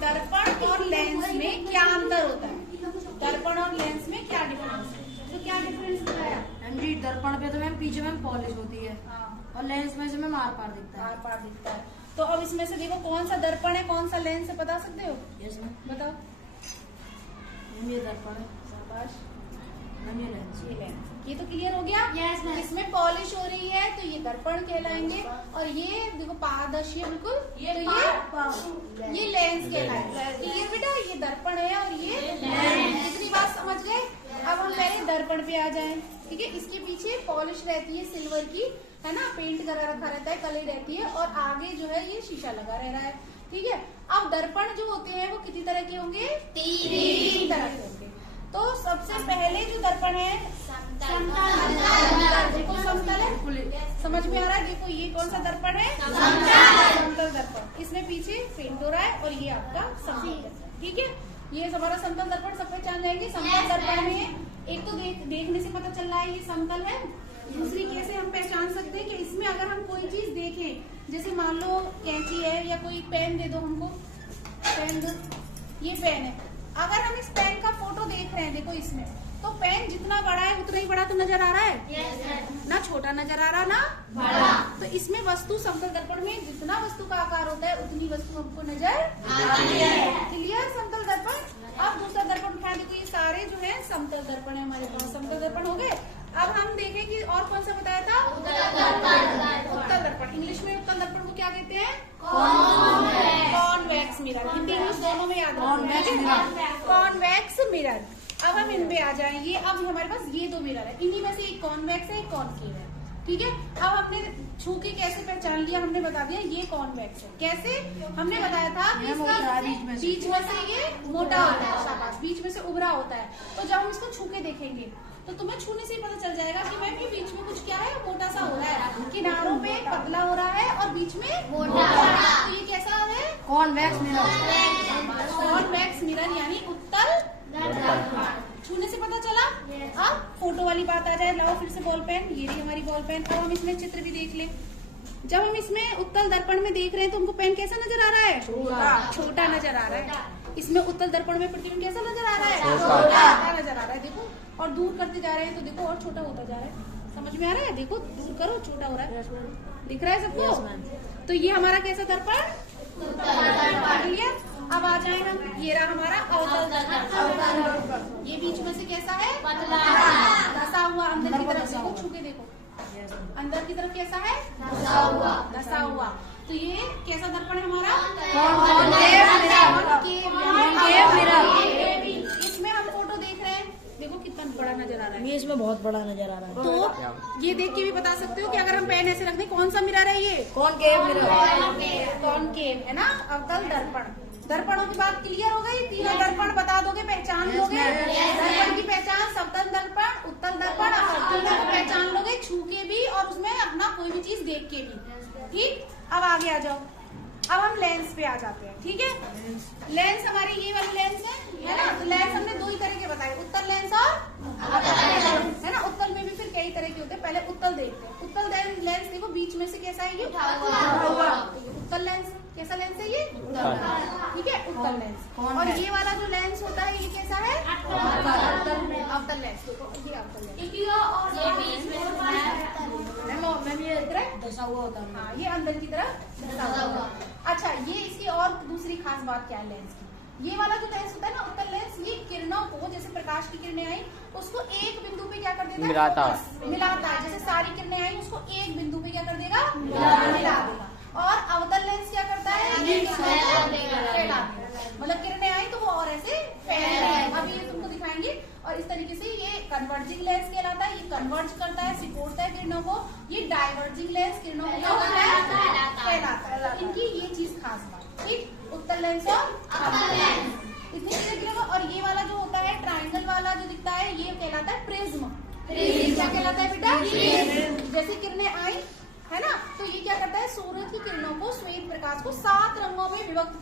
दर्पण और लेंस में क्या अंतर होता है? दर्पण और लेंस में क्या डिफरेंस है? तो क्या डिफरेंस बताया मैम जी? दर्पण पे तो मैम पीछे मैम पॉलिश होती है और लेंस में से मैम आर पार दिखता है। आर पार दिखता है। तो अब इसमें से देखो कौन सा दर्पण है कौन सा लेंस है, बता सकते हो? Yes ma'am. बताओ। ये दर्पण है, शाबाश। मैम ये लेंस। ये लेंस, ये तो क्लियर हो गया। Yes ma'am. इसमें पॉलिश हो रही है तो ये दर्पण कहलाएंगे, और ये देखो पारदर्शी है बिल्कुल, तो ये लेंस कहलाएगा। क्लियर बेटा? ये दर्पण है और ये लेंस। इतनी बात समझ गए? अब हम पहले दर्पण पे आ जाएं, ठीक है। इसके पीछे पॉलिश रहती है सिल्वर की, है ना, पेंट करा रखा रहता है, कली रहती है, और आगे जो है ये शीशा लगा रह रहा है, ठीक है। अब दर्पण जो होते हैं वो कितनी तरह के होंगे? 3 तरह के होंगे। तो सबसे पहले जो दर्पण है देखो समतल है, समझ में आ रहा है? देखो ये कौन सा दर्पण है? समतल दर्पण। इसमें पीछे पेंट हो रहा है और ये आपका समतल दर्पण, ठीक है। ये हमारा समतल दर्पण सब पहचान जाएंगे। समतल दर्पण में एक तो देखने से पता चल रहा है ये समतल है। दूसरी कैसे हम पहचान सकते हैं कि इसमें अगर हम कोई चीज देखें, जैसे मान लो कैंची है या कोई पेन दे दो हमको, पेन दो, ये पेन है। अगर हम इस पेन का फोटो देख रहे हैं, देखो इसमें, तो पेन जितना बड़ा है उतना ही बड़ा तो नजर आ रहा है, ना छोटा नजर आ रहा ना बड़ा। तो इसमें वस्तु समतल दर्पण में जितना वस्तु का आकार होता है उतनी वस्तु हमको नजर आती है। क्लियर? समतल दर्पण। अब दूसरा दर्पण उठा, देखो ये सारे जो है समतल दर्पण है हमारे पास। समतल दर्पण हो गए। अब हम देखें कि और कौन सा बताया था? उत्तल दर्पण। इंग्लिश में उत्तल दर्पण को क्या कहते हैं? Convex mirror. हिंदी इंग्लिश दोनों में याद रखना। Convex mirror. अब हम इनपे आ जाएंगे। अब हमारे पास ये 2 मिरर है, इन्हीं में से एक कॉन्वेक्स है एक कॉनकेव है, ठीक है। अब हमने छू के कैसे पहचान लिया? हमने बता दिया ये कॉन्वेक्स है। कैसे? हमने बताया था कि इसका बीच में से ये मोटा होता है, शाबाश, बीच में से उभरा होता है। तो जब हम इसको छू के देखेंगे तो तुम्हें छूने से ही पता चल जाएगा कि मैम ये बीच में कुछ क्या है, मोटा सा हो रहा है, किनारों पे पतला हो रहा है और बीच में मोटा। तो ये कैसा है? Convex mirror. कॉन्वेक्स मिरर यानी उत्तल दर्पण। छूने से पता चला। अब फोटो वाली बात आ जाए, लाओ फिर से बॉल पेन, ये रही हमारी बॉल पेन। अब हम इसमें चित्र भी देख ले। जब हम इसमें उत्तल दर्पण में देख रहे हैं तो हमको पेन कैसा नजर आ रहा है? छोटा नजर आ रहा है। इसमें उत्तल दर्पण में प्रतिबिंब कैसा नजर आ रहा है? छोटा नजर आ रहा है। देखो, और दूर करते जा रहे हैं तो देखो और छोटा होता जा रहा है। समझ में आ रहा है? देखो दूर करो, छोटा हो रहा है, दिख रहा है सबको? तो ये हमारा कैसा दर्पण? क्लियर? अब आ जाए हम, ये रहा हमारा अवतल दर्पण। ये बीच में से कैसा है? पतला, धसा हुआ। अंदर की तरफ देखो, छू के देखो, अंदर की तरफ कैसा है? धसा हुआ। तो ये कैसा दर्पण है हमारा? Concave mirror. इसमें हम फोटो देख रहे हैं, देखो कितना बड़ा नजर आ रहा है। इसमें बहुत बड़ा नजर आ रहा है। तो ये देख के भी बता सकते हो कि अगर हम पेन ऐसे रख दें, कौन सा मिरर है ये? Concave mirror. कॉनकेव है ना, अवतल दर्पण। दर्पणों की बात क्लियर हो गई? तीनों दर्पण बता दोगे, पहचान लोगे? दर्पण की पहचान समतल दर्पण, उत्तल दर्पण और अवतल दर्पण पहचान लोगे, छू के भी और उसमें अपना कोई भी चीज देख के भी, ठीक। अब आगे आ जाओ। अब हम लेंस पे आ जाते हैं, ठीक है। लेंस हमारी ये वाली लेंस है ना। तो लेंस हमने 2 ही तरह के बताए, उत्तल लेंस और है ना। उत्तल में भी फिर कई तरह के होते हैं। पहले उत्तल देखते हैं। उत्तल लेंस देखो, बीच में से कैसा है? ये उत्तल लेंस। कैसा लेंस है ये? ठीक है, उत्तल लेंस। और ये वाला जो लेंस होता है ये कैसा है? अवतल लेंस। देखो ये अवतल लेंस, धसा हुआ होता है। हाँ, ये अंदर की तरफ धसा हुआ। अच्छा, ये इसकी और दूसरी खास बात क्या है लेंस की? ये वाला जो लेंस होता है ना, उत्तल लेंस, ये किरणों को, जैसे प्रकाश की किरणें आई उसको एक बिंदु पे क्या कर देता है? मिलाता है। जैसे सारी किरणें आई उसको एक बिंदु पे क्या कर देगा? मिला देगा। और अवतल लेंस क्या करता है? फैला देगा। मतलब किरणें आई तो वो और ऐसे फैल रही है। अभी ये तुमको दिखाएंगे। और इस तरीके से ये कन्वर्जिंग लेंस कहलाता है। ये कन्वर्ज करता है, सिकोड़ता है किरणों को। ये डाइवर्जिंग लेंस किरणों को क्या करता है? फैलाता है। इनकी ये चीज खास बात, ठीक। उत्तल लेंस और अवतल लेंस इतने क्लियर। और ये वाला जो होता है ट्राइंगल वाला जो दिखता है, ये कहलाता है प्रिज्म। क्या कहलाता है बेटा? जैसे किरणें आई है ना, तो ये क्या करता है? सूरज की किरणों को, श्वेत प्रकाश को 7 रंगों में विभक्त